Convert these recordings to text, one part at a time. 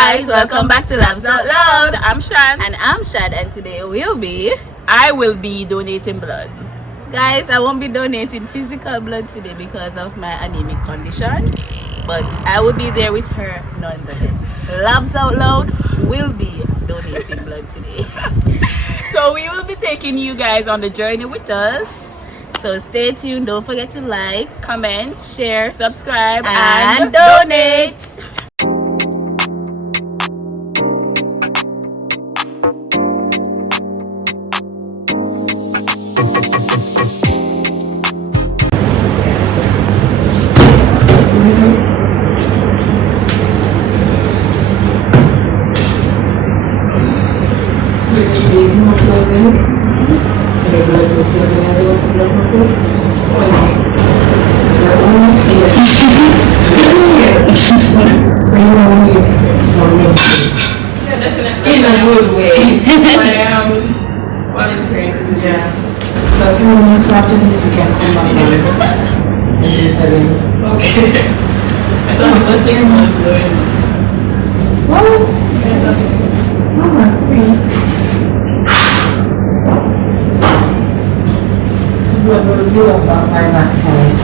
guys, welcome back to Labs Out Loud. I'm Shan. And I'm Shad, and today I will be donating blood. Guys, I won't be donating physical blood today because of my anemic condition, but I will be there with her nonetheless. Labs Out Loud will be donating blood today. So we will be taking you guys on the journey with us. So stay tuned. Don't forget to like, comment, share, subscribe, and donate. In a good way. So I am volunteering to do this. So a few minutes after this, you can come back and tell him. Okay. I thought it was 6 months going. What? I'm 3. You will about by that time.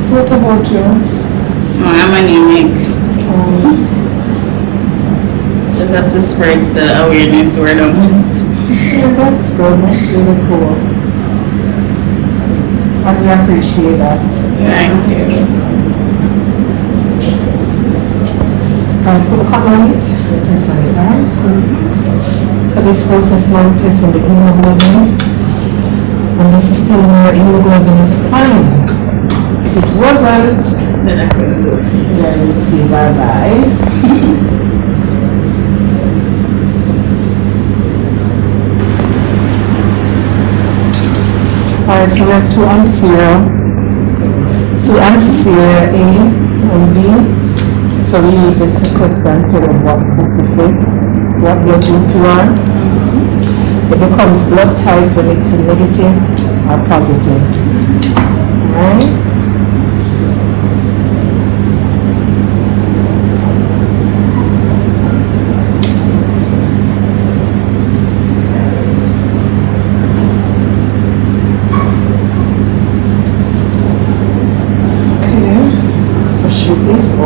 So what about you? I'm anemic. Just have to spread the awareness word of mouth. Yeah, that's good. That's really cool. I really appreciate that. Thank you. Put a couple on it. Press on it, alright? So this process now testing the hemoglobin. And this is telling me your hemoglobin is fine. If it wasn't, Then I couldn't do it. you guys would say bye-bye. Alright, so we have 2 anti-serum, 2 anti-serum A and B. So we use this to test and tell them what this is, what blood group you are. It becomes blood type when it's a negative or positive. Alright? Is O.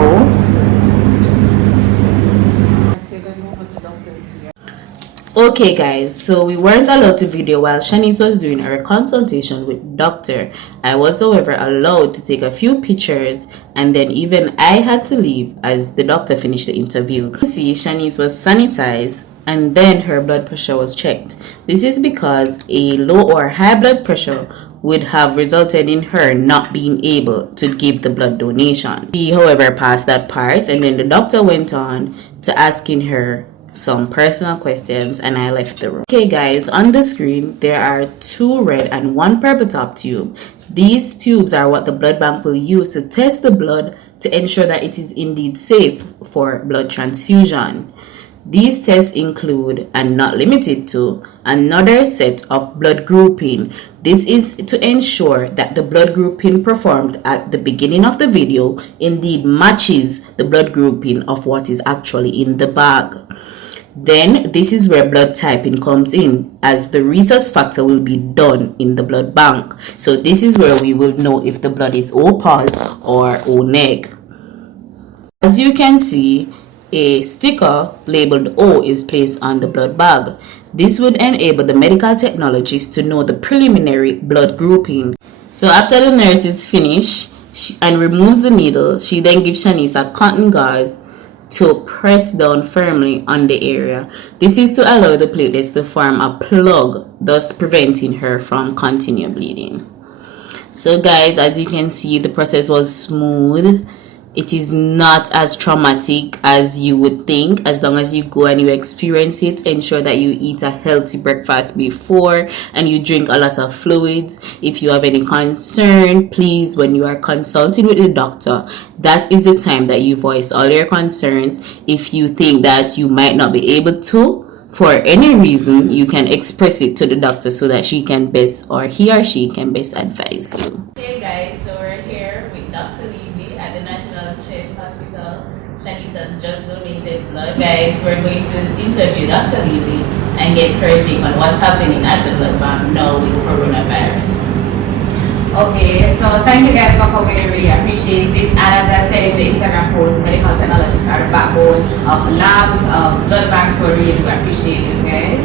Okay guys, so we weren't allowed to video while Shanice was doing her consultation with doctor. I was however allowed to take a few pictures, and then even I had to leave as the doctor finished the interview. You see, Shanice was sanitized and then her blood pressure was checked. This is because a low or high blood pressure would have resulted in her not being able to give the blood donation. She, however, passed that part, and then the doctor went on to asking her some personal questions, and I left the room. Okay guys, on the screen there are 2 red and 1 purple top tube. These tubes are what the blood bank will use to test the blood to ensure that it is indeed safe for blood transfusion. These tests include, and not limited to, another set of blood grouping. This is to ensure that the blood grouping performed at the beginning of the video indeed matches the blood grouping of what is actually in the bag. Then this is where blood typing comes in, as the rhesus factor will be done in the blood bank. So this is where we will know if the blood is O pos or O neg. As you can see, a sticker labeled O is placed on the blood bag. This would enable the medical technologist to know the preliminary blood grouping. So after the nurse is finished and removes the needle, she then gives Shanice a cotton gauze to press down firmly on the area. This is to allow the platelets to form a plug, thus preventing her from continue bleeding. So guys, as you can see, the process was smooth. It is not as traumatic as you would think. As long as you go and you experience it, ensure that you eat a healthy breakfast before and you drink a lot of fluids. If you have any concern, please, when you are consulting with the doctor, that is the time that you voice all your concerns. If you think that you might not be able to for any reason, you can express it to the doctor so that she can best, or he or she can best advise you. Hey guys, so we're here with Dr. Levy at the National Chest Hospital. Shanice has just donated blood. Guys, we're going to interview Dr. Levy and get her take on what's happening at the blood bank now with coronavirus. Okay, so thank you guys for coming, really appreciate it. And as I said in the Instagram post, medical technologists are the backbone of labs, of blood banks, so really do appreciate you guys.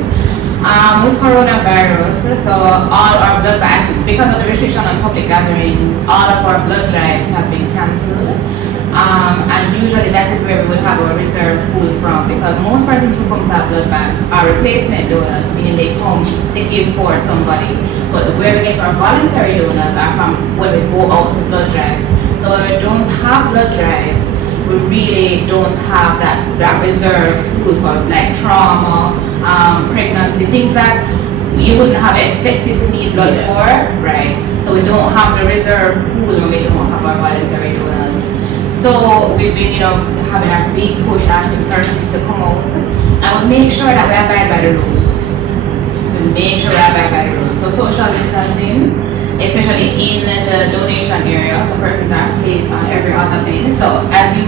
With coronavirus, so all our blood bank, because of the restriction on public gatherings, all of our blood drives have been cancelled. And usually that is where we would have our reserve pool from, because most persons who come to our blood bank are replacement donors, meaning they come to give for somebody. But where we get our voluntary donors are from when we go out to blood drives. So when we don't have blood drives, we really don't have that reserve pool for like trauma, pregnancy, things that you wouldn't have expected to need blood for, right? So we don't have the reserve pool when we don't have our voluntary donors. So we've been, having a big push asking persons to come out and we make sure that we abide by the rules. We make sure we abide by the rules. So social distancing, especially in the donation area, so persons are placed on every other bin. So as you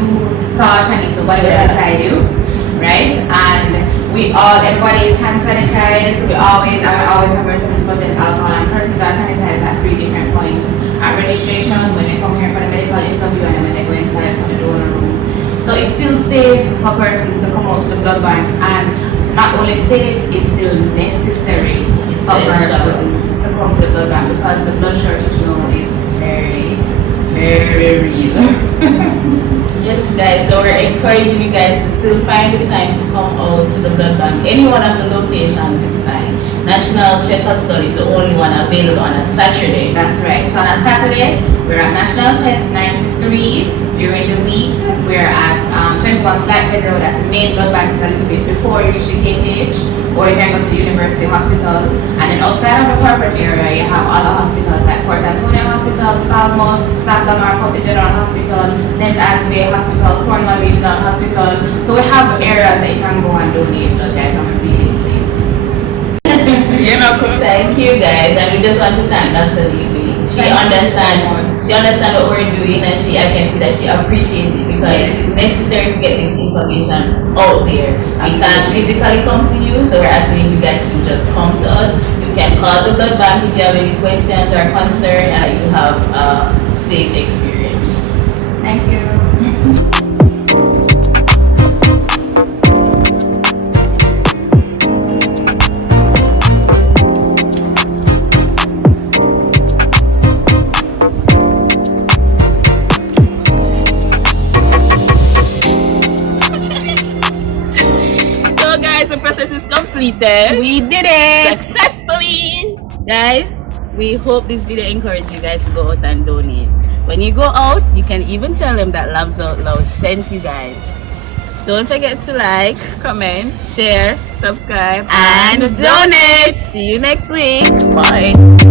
saw, Shanice, nobody was beside you, right? And everybody is hand sanitized. We always have our 70% alcohol, and persons are sanitized at 3 different points. At registration, when they come here for the medical interview, and then when they go inside for the donor room. So it's still safe for persons to come out to the blood bank, and not only safe, it's still necessary for persons to come to the blood bank, because the blood shortage now is very, very real. Yes guys, so we're encouraging you guys to still find the time to come out to the blood bank. Any one of the locations is fine. National Chest Hospital is the only one available on a Saturday. That's right. So on a Saturday, we're at National Chest 9 to 3. During the week, we're at 21 Slackhead Road. That's the main blood bank, is a little bit before you reach the KPH, or you can go to the University Hospital. And then outside of the corporate area, you have other hospitals like Port Antonio Hospital, Falmouth, Saplamar Public General Hospital, St. Anne's Bay Hospital, Cornwall Regional Hospital. So we have areas that you can go and donate blood, guys, and we're really great. Thank you guys, and we just want to thank Dr. Levy. She understands what we're doing, and I can see that she appreciates it, because it is necessary to get this information out there. We can't physically come to you, so we're asking you guys to just come to us. You can call the blood bank if you have any questions or concerns, and you have a safe experience. Thank you. The process is completed. We did it Successfully. guys. We hope this video encouraged you guys to go out and donate. When you go out, you can even tell them that Labs Out Loud sent you guys. Don't forget to like, comment, share, subscribe, and donate. See you next week. Bye.